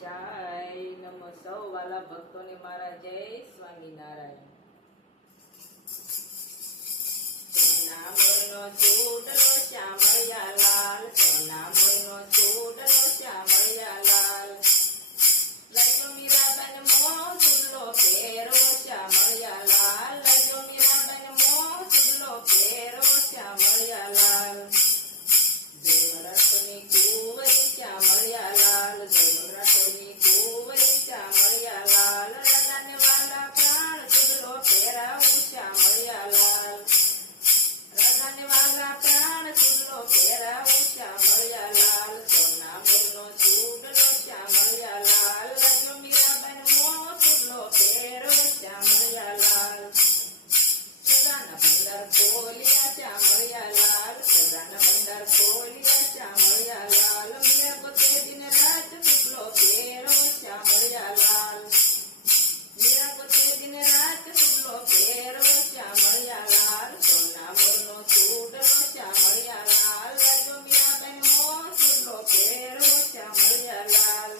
ગણેશાય નમઃ. સૌ વાલા ભક્તોને મારા જય સ્વામિનારાયણ. સોના મોરનો ચૂડલો શ્યામળિયા લાલ, સોના મોરનો ચૂડલો શ્યામળિયા લાલ. લજો મીરાબેન મોં ચૂડલો પહેરો શ્યામળિયા લાલ, લજો મીરાબેન મોં ચૂડલો પહેરો શ્યામળિયા લાલ. જયમરાઠોની કુંવરી શ્યામળિયા લાલ, જયમરાઠોની કુંવરી શ્યામળિયા લાલ. રાજાને વાલા પ્રાણ ચૂડલો પહેરાવું શ્યામળિયા લાલ, રાજાને વાલા પ્રાણ ચૂડલો પહેરાવું શ્યામળિયા લાલ. સોના મોરનો ચૂડલો શ્યામળિયા લાલ, લજો મીરાબેન મોં ચૂડલો પહેરો શ્યામળિયા લાલ. સદાના ભંડાર ખોલ્યા શ્યામળિયા લાલ, સદાના ભંડાર ખોલ્યા શ્યામળિયા લાલ. મીરા પોતે દિન રાત ચૂડલો પહેરો શ્યામળિયા લાલ, મીરા પોતે દિન રાત ચૂડલો પહેરો શ્યામળિયા લાલ. સોના મોરનો ચૂડલો શ્યામળિયા લાલ, લજો મીરાબેન મોં ચૂડલો પહેરો શ્યામળિયા લાલ.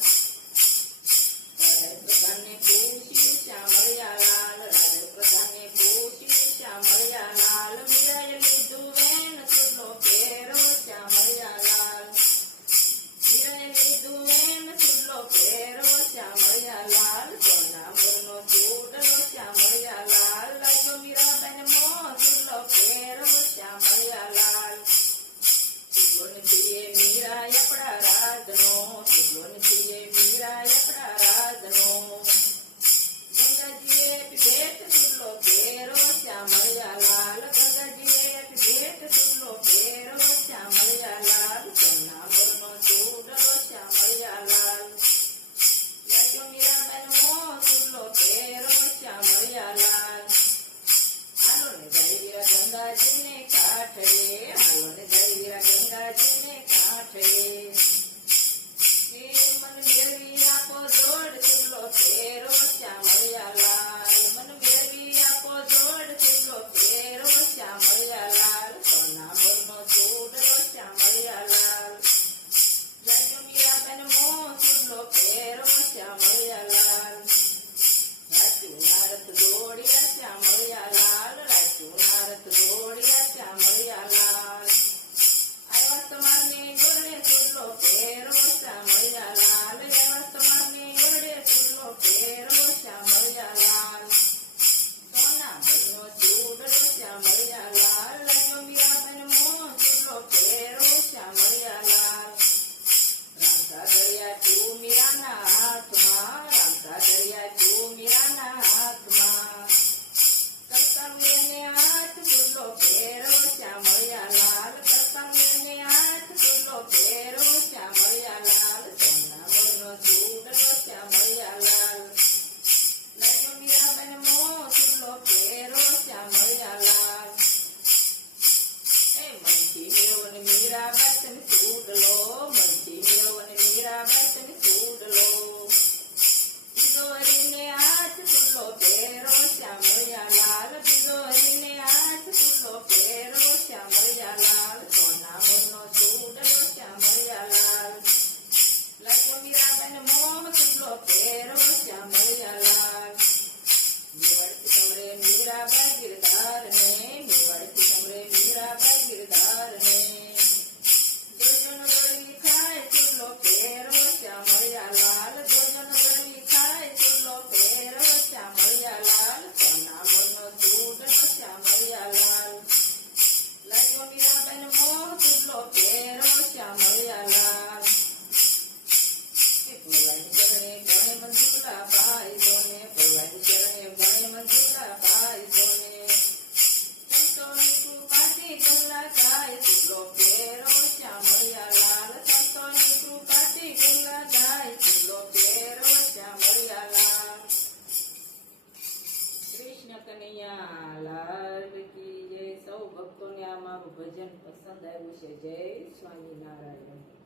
રાજા પ્રધાને પૂછ્યું શ્યામળિયા લાલ, રાજા પ્રધાને પૂછ્યું શ્યામળિયા લાલ. મીરાએ લીધું વેણ ચૂડલો પહેરો શ્યામળિયા લાલ, મીરાએ લીધું વેણ ચૂડલો પહેરો શ્યામળિયા લાલ. સોના મોરનો ચૂડલો શ્યામળિયા લાલ, લજો મીરાબેન મોં ચૂડલો પહેરો શ્યામળિયા લાલ. ચૂડલો નથી એ મીરા આપણા રાજનો, ચૂડલો નથી એ મીરા આપણા રાજનો. ગંગાજીએ ભેટ ચૂડલો પહેરો શ્યામળિયા લાલ, ગંગાજીએ ભેટ ચૂડલો પહેરો શ્યામળિયા લાલ. સોના મોરનો ચૂડલો શ્યામળિયા લાલ, લજો મીરાબેન મોં ચૂડલો પહેરો શ્યામળિયા લાલ. હાલો ને જય વીરા ગંગાજીને કાંઠે, હાલો ને જય વીરા ગંગાજીને કાંઠે. મન મેળવી આપો જોડ ચૂડલો પહેરો શ્યામળિયા લાલ, મન મેળવી આપો જોડ ચૂડલો પહેરો શ્યામળિયા લાલ. સોના મોરનો ચૂડલો શ્યામળિયા લાલ, લજો મીરાબેન મોં ચૂડલો પહેરો શ્યામળિયા લાલ. રાચું નારત દોડ્યા શ્યામળિયા લાલ, રાચું નારત દોડ્યા શ્યામળિયા લાલ. આવ્યા તમારને ગોરડે ચૂડલો પહેરો શ્યામળિયા લાલ, આવ્યા તમારને ગોરડે ચૂડલો પહેરો શ્યામળિયા લાલ. સોના મોરનો ચૂડલો શ્યામળિયા લાલ, લજો મીરાબેન મોં ચૂડલો પહેરો શ્યામળિયા લાલ. રામતા દરિયા તું મીરાના હાથમાં, રામતા દરિયા તું મીરાના હાથમાં. કરતાલ લેને હાથ ચૂડલો પહેરો શ્યામળિયા લાલ, કરતાલ લેને હાથ ચૂડલો પહેરો શ્યામળિયા લાલ. સોના મોરનો ચૂડલો શ્યામળિયા લાલ, લજો મીરાબેન મોં ચૂડલો પહેરો શ્યામળિયા લાલ. મનથી મેળવો ને મીરાબાઈ તને ચૂડલો, મનથી મેળવો ને મીરાબાઈ તને ચૂડલો. બીજો હરીને હાથ ચૂડલો પહેરો શ્યામળિયા લાલ, બીજો હરીને હાથ ચૂડલો પહેરો શ્યામળિયા લાલ. સોના મોરનો ચૂડલો શ્યામળિયા લાલ, લજો મીરાબેન મોં ચૂડલો પહેરો શ્યામળિયા લાલ. મેવાડથી સમરે મીરાબાઈ ગિરધારને, મેવાડથી સમરે મીરાબાઈ ગિરધારને. દોજન ગળવી ખાય ચૂડલો પહેરો શ્યામળિયા લાલ, દોજન ગળવી ખાય ચૂડલો પહેરો શ્યામળિયા લાલ. સોના મોરનો ચૂડલો શ્યામળિયા લાલ, લજો મીરાબેન મોં ચૂડલો પહેરો શ્યામળિયા લાલ. ભગવાન ચરણે ગણે મંજુલા પાઈ દોને, ભગવાન ચરણે ગણે મંજુલા પાઈ દોને. સંતોની કૃપાથી ગંગા ગાય ચૂડલો પહેરો શ્યામળિયા લાલ, સંતોની કૃપાથી ગંગા ગાય ચૂડલો પહેરો શ્યામળિયા લાલ. કૃષ્ણ કનૈયા લાલ કી જય. સૌ ભક્તોને આ મારું ભજન પસંદ આવ્યું છે. જય સ્વામિનારાયણ.